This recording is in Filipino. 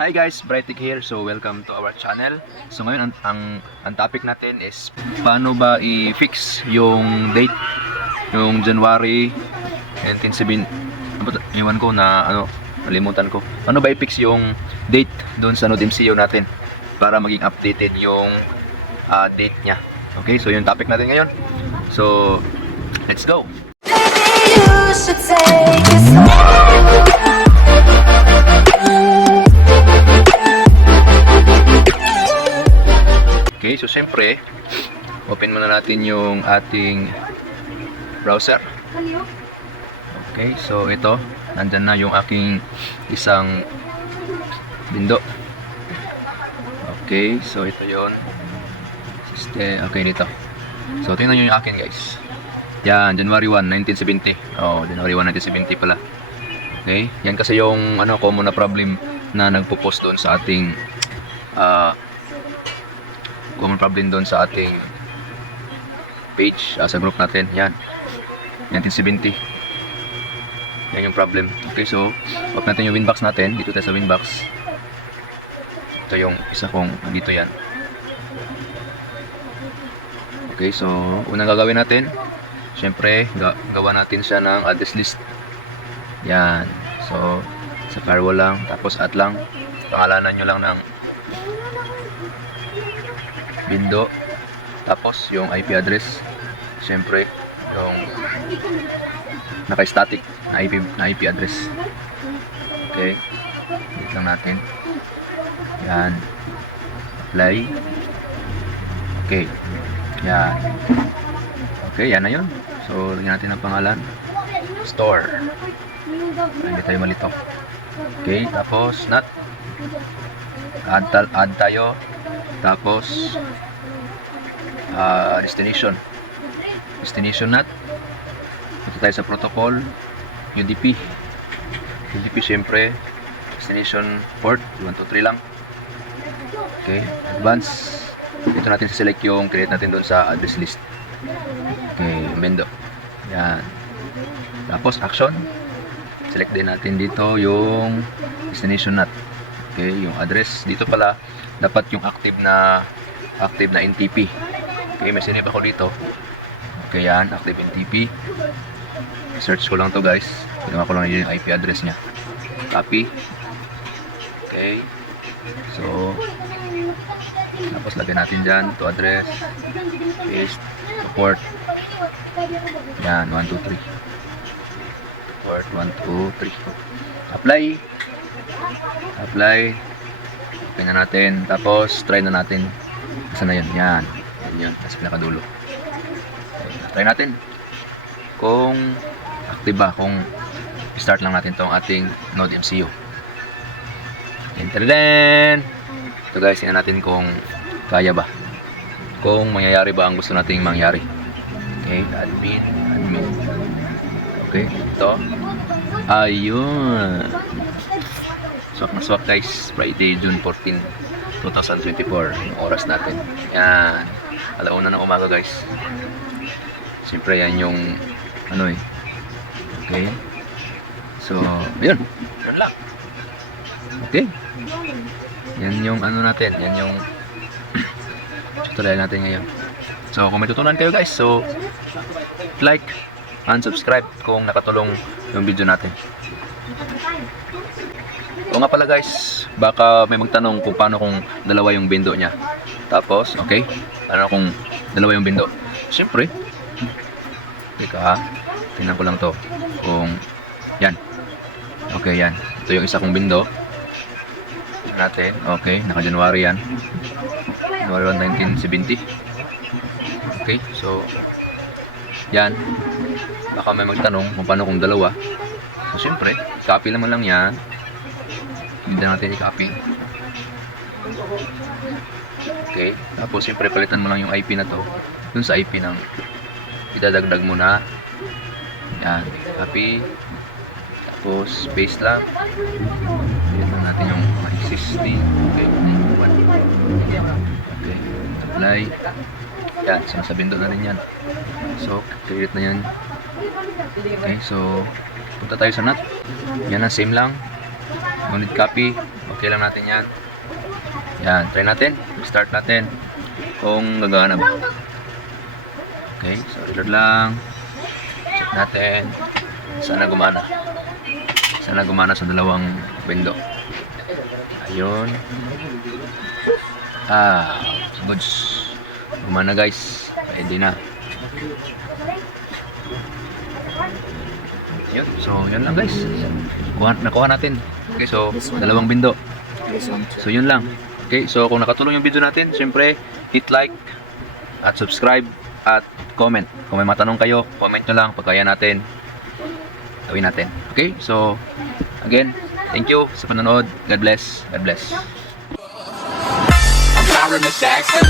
Hi guys, Brightic here. So welcome to our channel. So ngayon ang topic natin is paano ba i-fix yung date, yung January 1970. Iwan ko na nalimutan ko. Ano ba i-fix yung date doon sa Node MCU natin para maging updated yung date niya. Okay, so yung topic natin ngayon. So let's go. You should take it slow. Okay, so syempre, open muna natin yung ating browser. Okay, so ito, nandyan na yung aking isang bindo. Okay, so ito yun. Okay, dito. So, tingnan nyo yung akin, guys. Yan, January 1, 1970. Oh, January 1, 1970 pala. Okay, yan kasi yung common na problem na nagpo-post doon sa ating common problem doon sa ating page, sa group natin. Yan, 1970. Yan yung problem. Okay, so off natin yung winbox natin. Dito tayo sa winbox. Ito yung isa kong dito yan. Okay, so unang gagawin natin, syempre gawa natin siya ng address list. Yan, so sa firewall lang, tapos at lang, pangalanan nyo lang ng window, tapos yung IP address, syempre yung naka-static na IP address. Okay, dito lang natin. Yan, apply. Okay, yan. Okay, yan na yun. So lagyan natin ang pangalan, store. Hindi tayo malito. Okay, tapos not add tayo. Tapos destination not. Punta tayo sa protocol, UDP syempre, destination port 123 lang. Okay, advance. Dito natin select yung create natin doon sa address list. Okay, mendo. Yan, tapos action, select din natin dito yung destination not. Okay, yung address dito pala dapat yung active na NTP. Okay, may sinip ako dito. Okay, yan, active NTP. Search ko lang to, guys. Kinuha ko lang yung IP address niya. Copy. Okay, so tapos lagyan natin dyan to address, paste, port. Yan, 123 port 123. Apply. Okay na natin. Tapos try na natin. Saan na yun? Yan. Yan. Tapos pinakadulo. Try natin kung active ba, kung start lang natin tong ating Node MCU. Enter then. Ito guys, tingnan natin kung kaya ba, kung mangyayari ba ang gusto nating mangyari. Okay, admin. Okay, ito. Ayun. Swak na swak, guys. Friday, June 14, 2024. Yung oras natin. Yan. Alauna ng umaga, guys. Siyempre yan yung Okay. So, yun. Yun lang. Okay. Yan yung natin. Yan yung tutorial natin ngayon. So, kung may tutunan kayo, guys, so like and subscribe kung nakatulong yung video natin. O nga pala, guys, baka may magtanong kung paano kung dalawa yung window niya. Tapos, okay, paano kung dalawa yung window? Siyempre, teka ha, tingnan ko lang to kung yan. Okay, yan, ito yung isa kong window natin. Okay, naka January yan, January 1, 1970. Okay, so yan, baka may magtanong kung paano kung dalawa. So siyempre, copy naman lang yan. Hindi natin i-copy. Okay, tapos siyempre palitan mo lang yung IP na to dun sa IP ng idadagdag mo na. Yan, copy. Tapos paste lang. Yan lang natin yung mga existing. Okay, okay, apply. Yan, so nasa window na rin yan. So create na yan. Okay, so punta tayo sa NAT. Yan na, same lang. Ngunit copy. Okay lang natin yan. Yan, try natin. Start natin. Kung gagana ba. Okay, so reload lang. Check natin. Sana gumana. Sana gumana sa dalawang window. Ayun. Goods. Gumana guys. Pwede na. Yun. So, yun lang guys. Nakuha natin. Okay, so, dalawang window. So, yun lang. Okay, so kung nakatulong yung video natin, syempre, hit like at subscribe at comment. Kung may matanong kayo, comment nyo lang. Pagkaya natin, gawin natin. Okay, so, again, thank you sa panonood. God bless. God bless. I'm Tyron the Jackson.